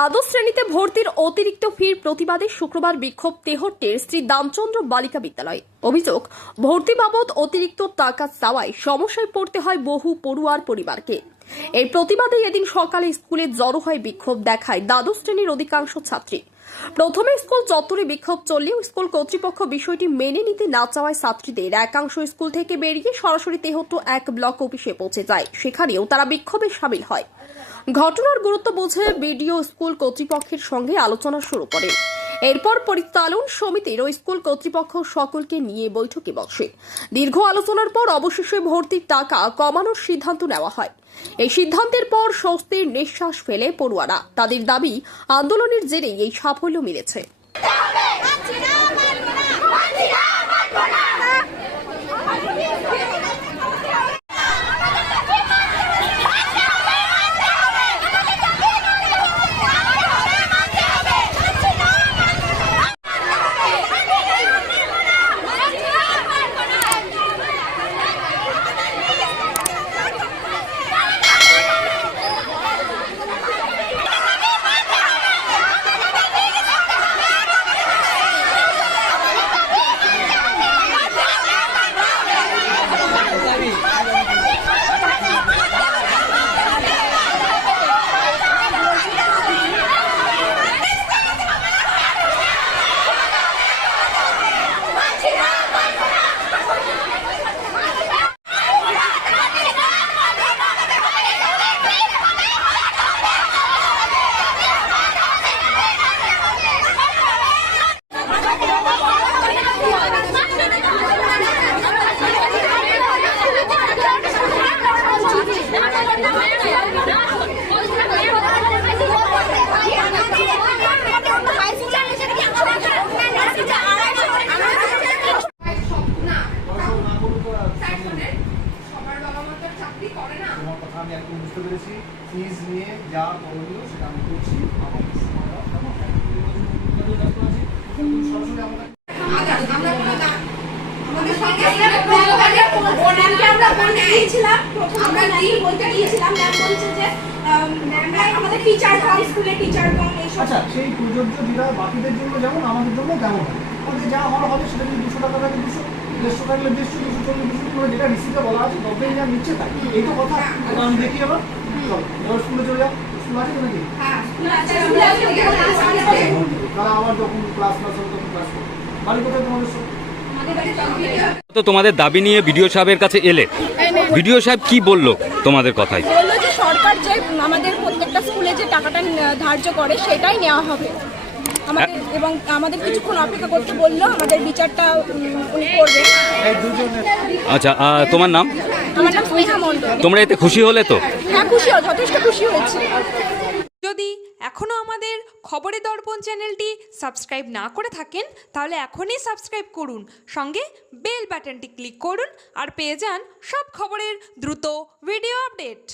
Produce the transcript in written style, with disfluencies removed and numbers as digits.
দ্বাদশ শ্রেণীতে ভর্তির অতিরিক্ত ফির প্রতিবাদে শুক্রবার বিক্ষোভ তেহট্টের শ্রী দামচন্দ্র বালিকা বিদ্যালয়। অভিযোগ, ভর্তি বাবদ অতিরিক্ত টাকা চাওয়ায় সমস্যায় পড়তে হয় বহু পড়ুয়ার পরিবারকে। এর প্রতিবাদে এদিন সকালে স্কুলে জড়ো হয় বিক্ষোভ দেখায় দ্বাদশ শ্রেণীর অধিকাংশ ছাত্রী। প্রথমে স্কুল চত্বরে বিক্ষোভ চললেও স্কুল কর্তৃপক্ষ বিষয়টি মেনে নিতে না চাওয়ায় ছাত্রীদের একাংশ স্কুল থেকে বেরিয়ে সরাসরি তেহট্ট 1 ব্লক অফিসে পৌঁছে যায়। সেখানেও তারা বিক্ষোভে সামিল হয়। ঘটনার গুরুত্ব বুঝে বিডিও স্কুল কর্তৃপক্ষের সঙ্গে আলোচনা শুরু করে। এরপর পরিচালন সমিতির ও স্কুল কর্তৃপক্ষ সকলকে নিয়ে বৈঠকে বসে। দীর্ঘ আলোচনার পর অবশেষে ভর্তির টাকা কমানোর সিদ্ধান্ত নেওয়া হয়। এই সিদ্ধান্তের পর স্বস্তির নিঃশ্বাস ফেলে পড়ুয়ারা। তাদের দাবি, আন্দোলনের জেরেই এই সাফল্য মিলেছে। আমি একদম বুঝতে পেরেছি, ফিজ নিয়ে যা করণীয় সেটা আমি করছি। আমার সময় দাও, সরাসরি আচ্ছা, সেই প্রযোজ্য যেটা বাকিদের জন্য যেমন আমাদের জন্য তেমন আমাদের যা হওয়ার হবে সেটা যদি 200 টাকা থাকে 200, 150 থাকলে 150, 240, 200 যেটা রিসিপ্টে বলা আছে গভর্নমেন্ট যা নিচ্ছে তাই। এই তো কথা। আমি দেখি আবার চলো স্কুলে চলে যাও। স্কুল আছে তো নাকি? তাহলে আমার যখন ক্লাস হবে তখন ক্লাস করবো। বাড়ি কোথায় তোমাদের? তো তোমাদের দাবি নিয়ে বিডিও সাহেবের কাছে এলে, বিডিও সাহেব কি বললো তোমাদের কথায়? বললো যে সরকার যে আমাদের প্রত্যেকটা স্কুলে যে টাকাটা ধার্য করে সেটাই নেওয়া হবে আমাদের, এবং আমাদের কিছুক্ষণ অপেক্ষা করতে বললো, আমাদের বিচারটা উনি করবেন। আচ্ছা, তোমার নাম? আমার নাম স্নেহা মণ্ডল। তোমরা এতে খুশি হলে তো? হ্যাঁ, খুশি, যথেষ্ট খুশি হয়েছে। যদি এখনও আমাদের খবরের দর্পণ চ্যানেলটি সাবস্ক্রাইব না করে থাকেন তাহলে এখনই সাবস্ক্রাইব করুন, সঙ্গে বেল বাটনটি ক্লিক করুন আর পেয়ে যান সব খবরের দ্রুত ভিডিও আপডেট।